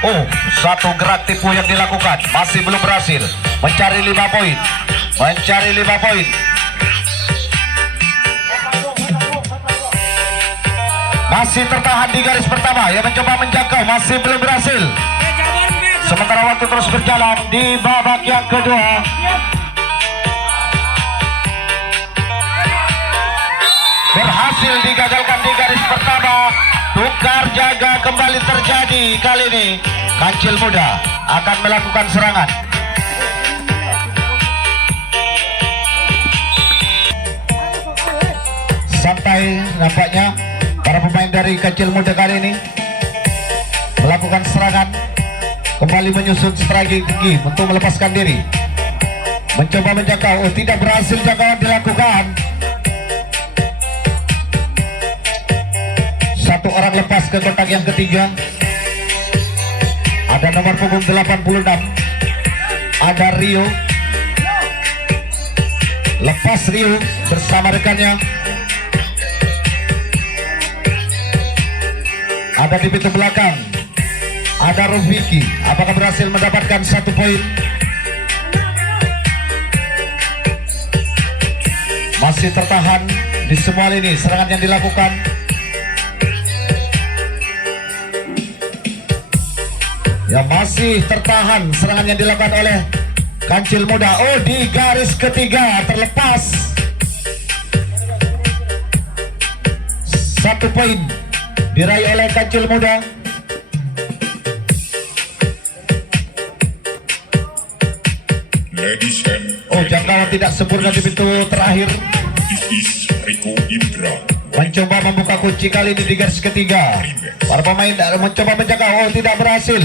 Oh, satu gerak tipu yang dilakukan masih belum berhasil. Mencari 5 poin. Mencari 5 poin. Masih tertahan di garis pertama. Yang mencoba menjangkau masih belum berhasil. Sementara waktu terus berjalan di babak yang kedua. Berhasil digagalkan di garis pertama. Tukar jaga kembali terjadi kali ini. Kancil Muda akan melakukan serangan. Santai nampaknya para pemain dari Kancil Muda kali ini melakukan serangan. Kembali menyusun strategi untuk melepaskan diri. Mencoba menjangkau, oh, tidak berhasil jangkauan dilakukan. Satu orang lepas ke kotak yang ketiga. Ada nomor punggung 86. Ada Rio. Lepas Rio bersama rekannya. Ada di pintu belakang. Ada Rufiki. Apakah berhasil mendapatkan 1 poin? Masih tertahan di semua lini serangan yang dilakukan. Ya, masih tertahan serangan yang dilakukan oleh Kancil Muda. Oh, di garis ketiga terlepas. 1 poin diraih oleh Kancil Muda. Oh, jangkauan tidak sempurna di pintu terakhir. Mencoba membuka kunci kali ini di garis ketiga. Para pemain mencoba menjangkau. Oh, tidak berhasil.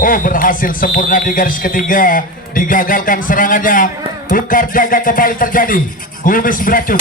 Oh, berhasil sempurna di garis ketiga. Digagalkan serangannya. Tukar jaga kembali terjadi. Kumis beracun.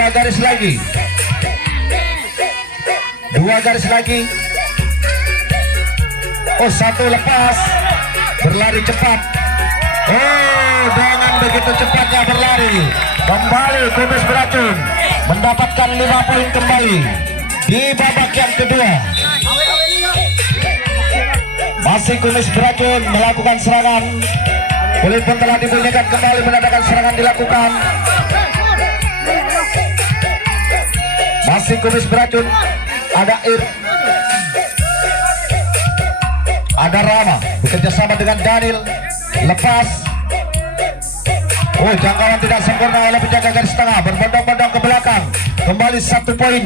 dua garis lagi, oh satu lepas, berlari cepat, oh dengan begitu cepatnya berlari, kembali Kumis Beracun mendapatkan 5 poin kembali di babak yang kedua. Masih Kumis Beracun melakukan serangan, kulit pun telah dibunyikan, kembali menandakan serangan dilakukan. Masih Kumis Beracun, ada ada Rama bekerja sama dengan Daniel, lepas, oh jangkauan tidak sempurna oleh penjaga garis tengah, berbondong-bondong ke belakang, kembali 1 poin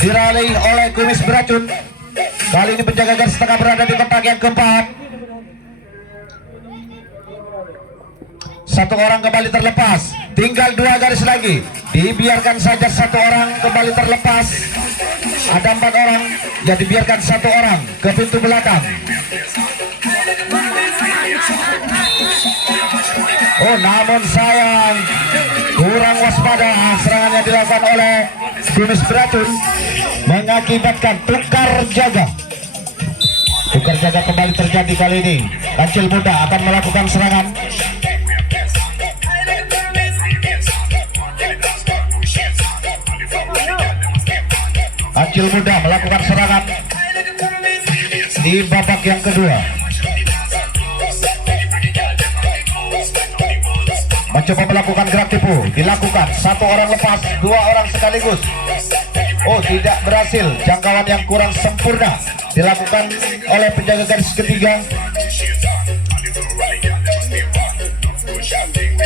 diraih oleh Kumis Beracun. Kali ini penjaga garis tengah berada di kotak yang keempat. 1 orang kembali terlepas, tinggal 2 garis lagi, dibiarkan saja 1 orang kembali terlepas. Ada 4 orang, ya dibiarkan 1 orang ke pintu belakang. Oh namun sayang, kurang waspada, serangan yang dilakukan oleh Kumis Beracun mengakibatkan tukar jaga. Tukar jaga kembali terjadi kali ini. Kancil Muda akan melakukan serangan. Kancil Muda melakukan serangan di babak yang kedua. Mencoba melakukan gerak tipu, dilakukan 1 orang lepas, 2 orang sekaligus. Oh tidak berhasil, jangkauan yang kurang sempurna dilakukan oleh penjaga garis ketiga.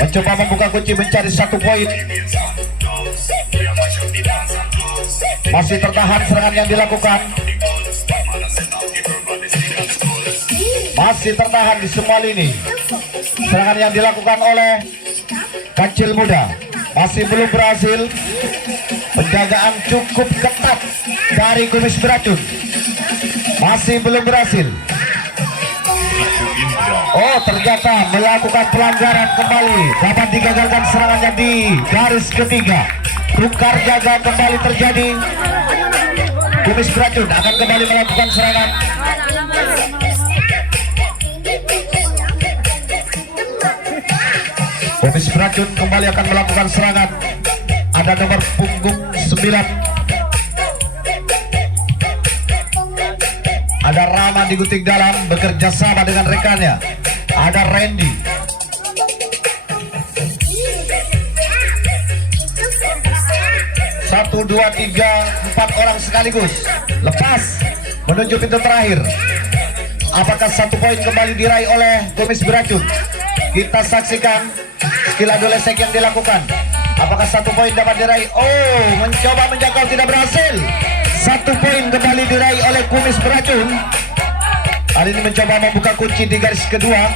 Mencoba membuka kunci mencari 1 poin. Masih tertahan serangan yang dilakukan. Masih tertahan di semua lini. Serangan yang dilakukan oleh Kancil Muda masih belum berhasil. Penjagaan cukup ketat dari Kumis Beracun, masih belum berhasil. Oh ternyata melakukan pelanggaran kembali, dapat digagalkan serangannya di garis ketiga. Tukar jaga kembali terjadi. Kumis Beracun akan kembali melakukan serangan. Kumis Beracun kembali akan melakukan serangan. Ada nomor punggung 9, ada Rama di gunting dalam bekerja sama dengan rekannya. Ada Randy. Satu, 2, 3, 4 orang sekaligus. Lepas menuju pintu terakhir. Apakah 1 poin kembali diraih oleh Kumis Beracun? Kita saksikan skill adu lesek yang dilakukan. Apakah 1 poin dapat diraih? Oh, mencoba menjangkau, tidak berhasil. 1 poin kembali diraih oleh Kumis Beracun. Kali ini mencoba membuka kunci di garis kedua.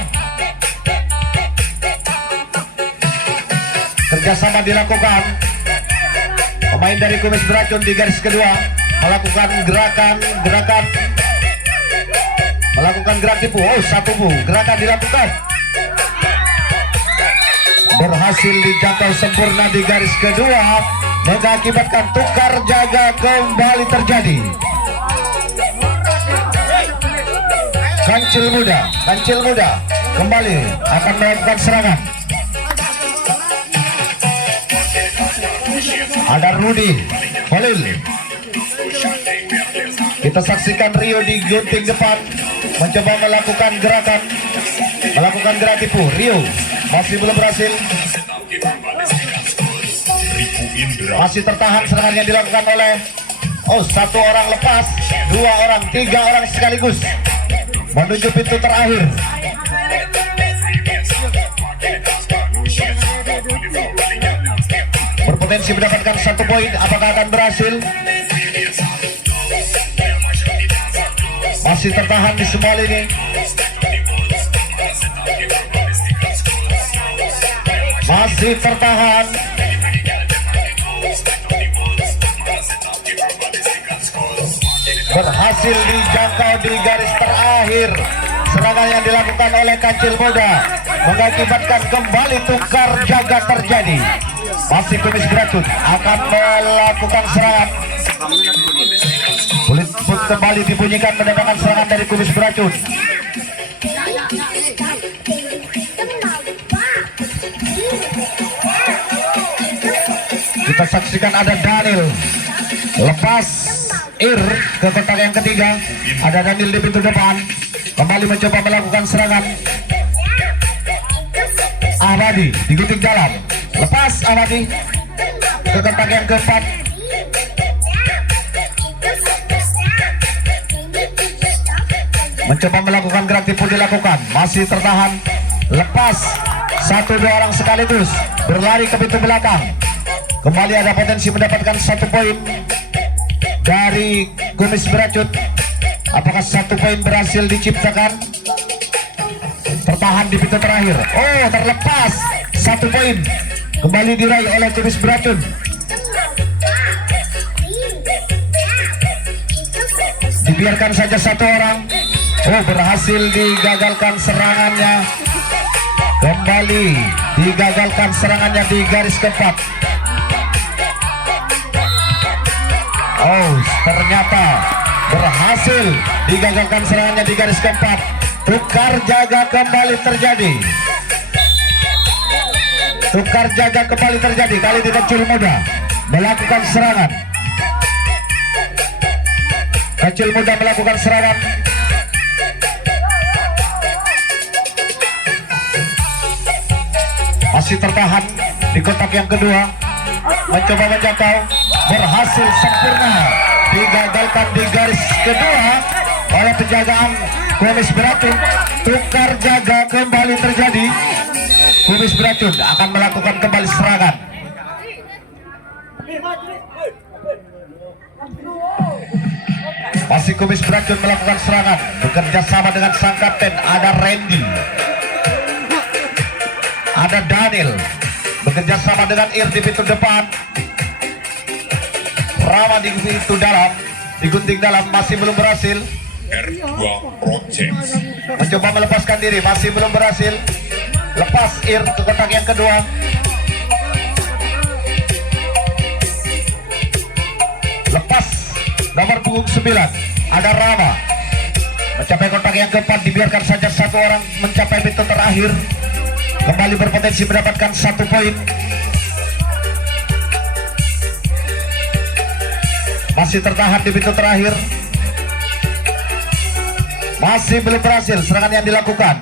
Kerjasama dilakukan. Pemain dari Kumis Beracun di garis kedua melakukan gerakan, melakukan gerak tipu. Oh, 1 gerakan dilakukan. Berhasil dijangkau sempurna di garis kedua, mengakibatkan tukar jaga kembali terjadi. Kancil Muda kembali akan melakukan serangan. Ada Rudy Khalil. Kita saksikan Rio di gunting depan, mencoba melakukan gerakan, melakukan gerak tipu. Rio masih belum berhasil. Masih tertahan serangan yang dilakukan oleh 1 orang lepas, 2 orang, 3 orang sekaligus menuju pintu terakhir. Berpotensi mendapatkan 1 poin. Apakah akan berhasil? Masih tertahan di semua lini. Masih tertahan. Berhasil dijangkau di garis terakhir. serangan yang dilakukan oleh Kancil Muda mengakibatkan kembali tukar jaga terjadi. Masih Kumis Beracun akan melakukan serangan. Kulit pun kembali dibunyikan mendatangkan serangan dari Kumis Beracun. Kita saksikan ada Daniel lepas Ir ke kotak yang ketiga. Ada Daniel di pintu depan kembali mencoba melakukan serangan. Ahmadi digunting dalam, lepas Ahmadi ke kotak yang keempat. Mencoba melakukan gerak tipu dilakukan, masih tertahan, lepas 1-2 orang sekaligus berlari ke pintu belakang. Kembali ada potensi mendapatkan 1 poin dari Kumis Beracun. Apakah 1 poin berhasil diciptakan? Tertahan di pintu terakhir. Oh, terlepas 1 poin kembali diraih oleh Kumis Beracun. Dibiarkan saja 1 orang. Oh, berhasil digagalkan serangannya. Kembali digagalkan serangannya di garis keempat. Oh, ternyata berhasil digagalkan serangannya di garis keempat. Tukar jaga kembali terjadi. Tukar jaga kembali terjadi. Kali ini Kancil Muda melakukan serangan. Kancil Muda melakukan serangan. Masih tertahan di kotak yang kedua. Mencoba menjangkau, berhasil sempurna digagalkan di garis kedua oleh penjagaan Kumis Beracun. Tukar jaga kembali terjadi. Kumis Beracun akan melakukan kembali serangan. Masih Kumis Beracun melakukan serangan bekerja sama dengan sang kapten. Ada Randy, ada Daniel bekerja sama dengan Ir di pintu depan. Rama di pintu dalam, digunting dalam, masih belum berhasil. R2 Project Mencoba melepaskan diri, masih belum berhasil. Lepas Ir ke kotak yang kedua. Lepas nomor punggung 9 ada Rama. Mencapai kotak yang keempat, dibiarkan saja 1 orang mencapai pintu terakhir. Kembali berpotensi mendapatkan 1 poin. Masih tertahan di pintu terakhir. Masih belum berhasil serangan yang dilakukan.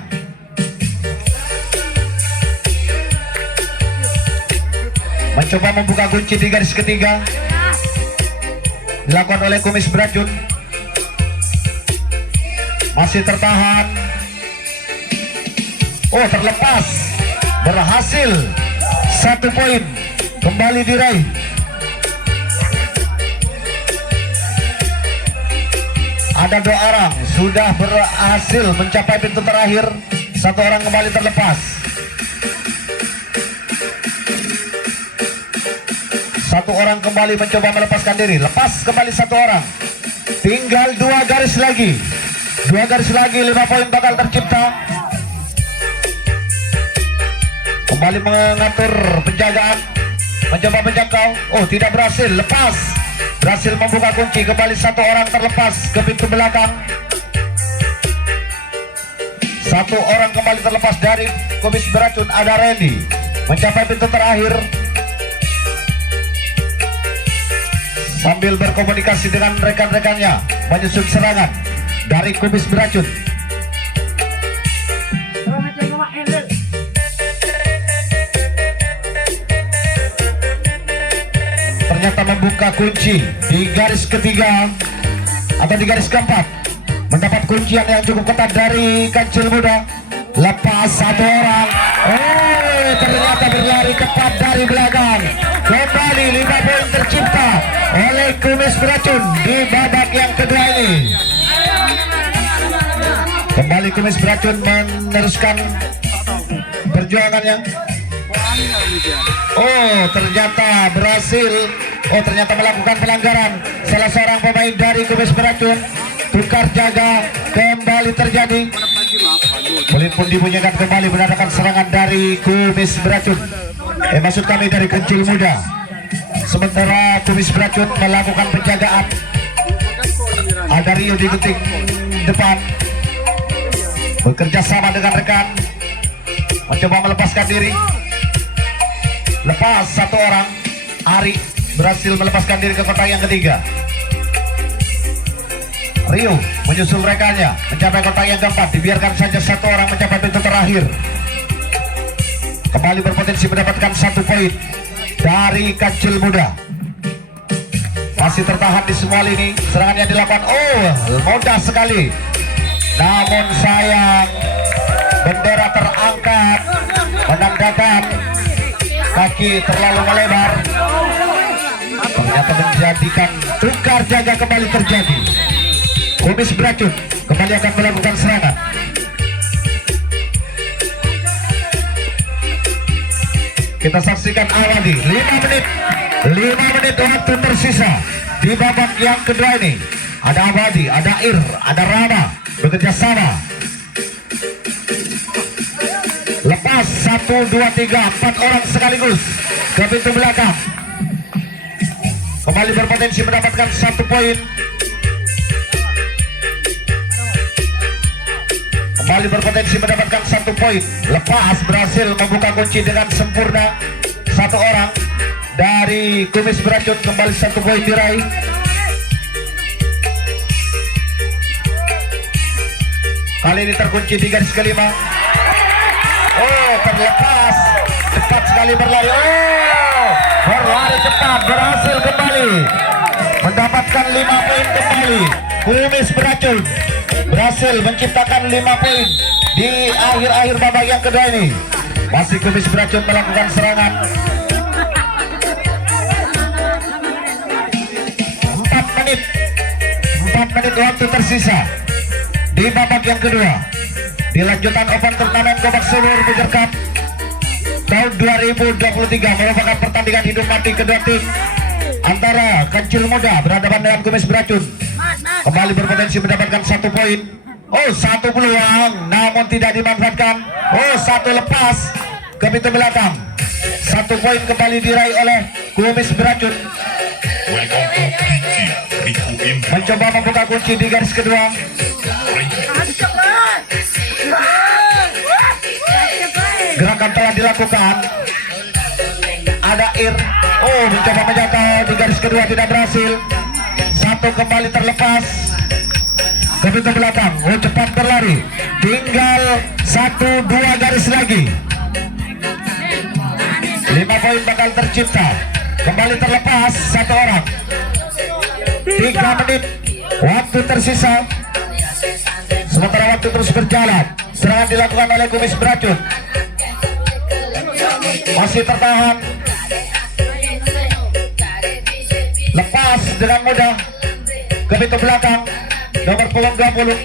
Mencoba membuka kunci di garis ketiga, dilakukan oleh Kumis Beracun. Masih tertahan. Oh, terlepas. Berhasil 1 poin kembali diraih. Ada 2 orang sudah berhasil mencapai pintu terakhir. 1 orang kembali terlepas. 1 orang kembali mencoba melepaskan diri. Lepas kembali 1 orang. Tinggal 2 garis lagi. 2 garis lagi, 5 poin bakal tercipta. Kembali mengatur penjagaan, mencoba menjangkau. Oh, tidak berhasil. Lepas. Berhasil membuka kunci. Kembali 1 orang terlepas ke pintu belakang. 1 orang kembali terlepas dari Kumis Beracun. Ada Randy mencapai pintu terakhir sambil berkomunikasi dengan rekan-rekannya menyusun serangan dari Kumis Beracun. Ternyata membuka kunci di garis ketiga atau di garis keempat. Mendapat kuncian yang cukup ketat dari Kancil Muda. Lepas 1 orang. Oh, ternyata berlari ketat dari belakang. Kembali 5 poin tercipta oleh Kumis Beracun di babak yang kedua ini. Kembali Kumis Beracun meneruskan perjuangannya. Oh, ternyata berhasil. Oh, ternyata melakukan pelanggaran salah seorang pemain dari Kumis Beracun. Tukar jaga kembali terjadi. Peluit pun dibunyikan kembali menandakan serangan dari Kumis Beracun. Maksud kami dari Kecil Muda. Sementara Kumis Beracun melakukan penjagaan. Ada Rio di detik depan, bekerja sama dengan rekan, mencoba melepaskan diri. Lepas satu orang, Ari berhasil melepaskan diri ke kotak yang ketiga. Rio menyusul rekannya mencapai kotak yang keempat, dibiarkan saja satu orang mencapai pintu terakhir. Kembali berpotensi mendapatkan 1 poin dari Kecil Muda. Masih tertahan di semua lini, serangannya dilakukan, mudah sekali. Namun sayang, bendera terangkat menandakan kaki terlalu melebar. Ternyata menjadikan tukar jaga kembali terjadi. Kumis Beracun kembali akan melakukan serangan. Kita saksikan Awadi 5 menit waktu tersisa di babak yang kedua ini. Ada Awadi, ada Ir, ada Rama bekerja sama. Lepas 1, 2, 3, 4 orang sekaligus ke pintu belakang. Kembali berpotensi mendapatkan 1 poin. Kembali berpotensi mendapatkan 1 poin. Lepas berhasil membuka kunci dengan sempurna. 1 orang dari Kumis Beracun, kembali 1 poin diraih. Kali ini terkunci di garis kelima. Terlepas, cepat sekali berlari. Berlari cepat, berhasil kembali mendapatkan 5 poin kembali. Kumis Beracun berhasil menciptakan 5 poin di akhir-akhir babak yang kedua ini. Masih Kumis Beracun melakukan serangan. 4 menit waktu tersisa di babak yang kedua. Di lanjutan Open Turnamen Gobak Solo Bigger Cup tahun 2023 merupakan pertandingan hidup mati kedua tim antara Kecil Muda berhadapan dengan Kumis Beracun. Kembali berpotensi mendapatkan 1 poin. 1 peluang namun tidak dimanfaatkan. 1 lepas ke pintu belakang. 1 poin kembali diraih oleh Kumis Beracun. Welcome to Kiki Riku Indra. Mencoba membuka kunci di garis kedua. Gerakan telah dilakukan. Ada Ir. Mencoba menjangkau di garis kedua, tidak berhasil. 1 kembali terlepas ke pintu belakang. Cepat berlari. Tinggal 1, 2 garis lagi. 5 poin bakal tercipta. Kembali terlepas 1 orang. 3 menit waktu tersisa. Sementara waktu terus berjalan, serangan dilakukan oleh Kumis Beracun. Masih tertahan. Lepas dengan mudah ke pintu belakang. Nomor punggung 20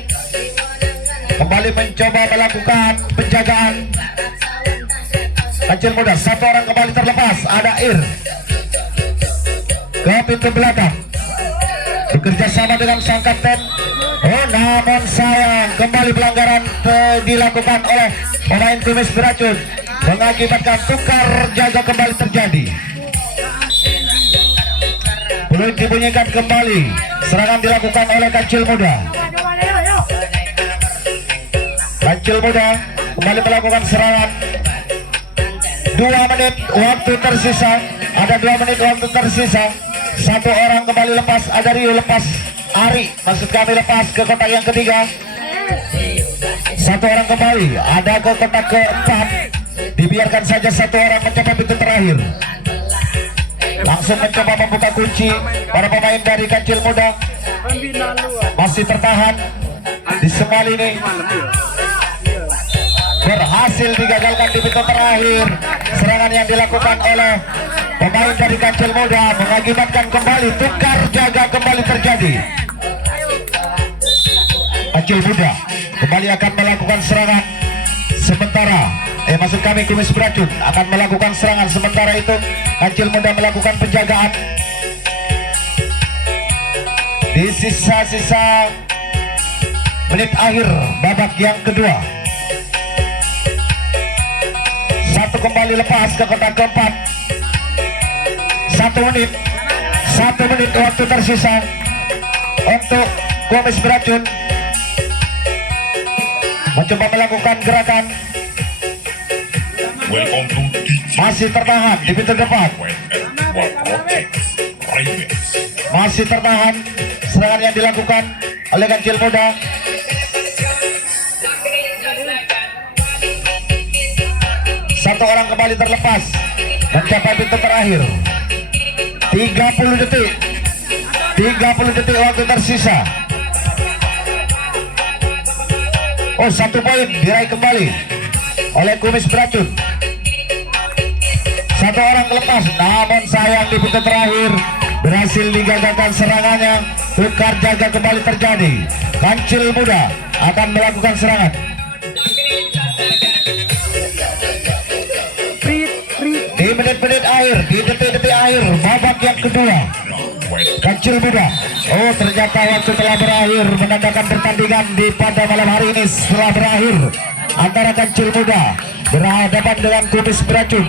kembali mencoba melakukan penjagaan. Kecil Muda, 1 orang kembali terlepas. Ada Ir ke pintu belakang, bekerja sama dengan sang kapten. Namun sayang, kembali pelanggaran dilakukan oleh pemain Kumis Beracun, mengakibatkan tukar jaga kembali terjadi. Belum dibunyikan kembali, serangan dilakukan oleh Kecil Muda. Kecil Muda kembali melakukan serangan. 2 menit waktu tersisa. Ada 2 menit waktu tersisa. 1 orang kembali lepas. Ada Rio lepas. Ari, maksud kami lepas ke kotak yang ketiga. 1 orang kembali. Ada ke kotak keempat. Dibiarkan saja 1 orang mencoba pintu terakhir. Langsung mencoba membuka kunci para pemain dari Kecil Muda. Masih tertahan di semua lini. Berhasil digagalkan di pintu terakhir. Serangan yang dilakukan oleh pemain dari Kecil Muda mengakibatkan kembali tukar jaga kembali terjadi. Kecil Muda kembali akan melakukan serangan. Sementara maksud kami Kumis Beracun akan melakukan serangan. Sementara itu Kecil Muda melakukan penjagaan. Di sisa-sisa menit akhir babak yang kedua, untuk kembali lepas ke kotak keempat. 1 menit waktu tersisa untuk Kumis Beracun mencoba melakukan gerakan. Welcome to DJ Masih tertahan di pintu depan, What Projects Remix. masih tertahan serangan yang dilakukan oleh Kancil Muda. Satu orang kembali terlepas mencapai pintu terakhir. 30 detik waktu tersisa. Oh, 1 poin diraih kembali oleh Kumis Beracun. 1 orang lepas, namun sayang di pintu terakhir berhasil digagalkan serangannya. Tukar jaga kembali terjadi. Kancil Muda akan melakukan serangan. Di menit-menit akhir, di detik-detik akhir babak yang kedua, Kancil Muda. Oh, ternyata waktu telah berakhir, menandakan pertandingan di pada malam hari ini setelah berakhir antara Kancil Muda berhadapan dengan Kumis Beracun.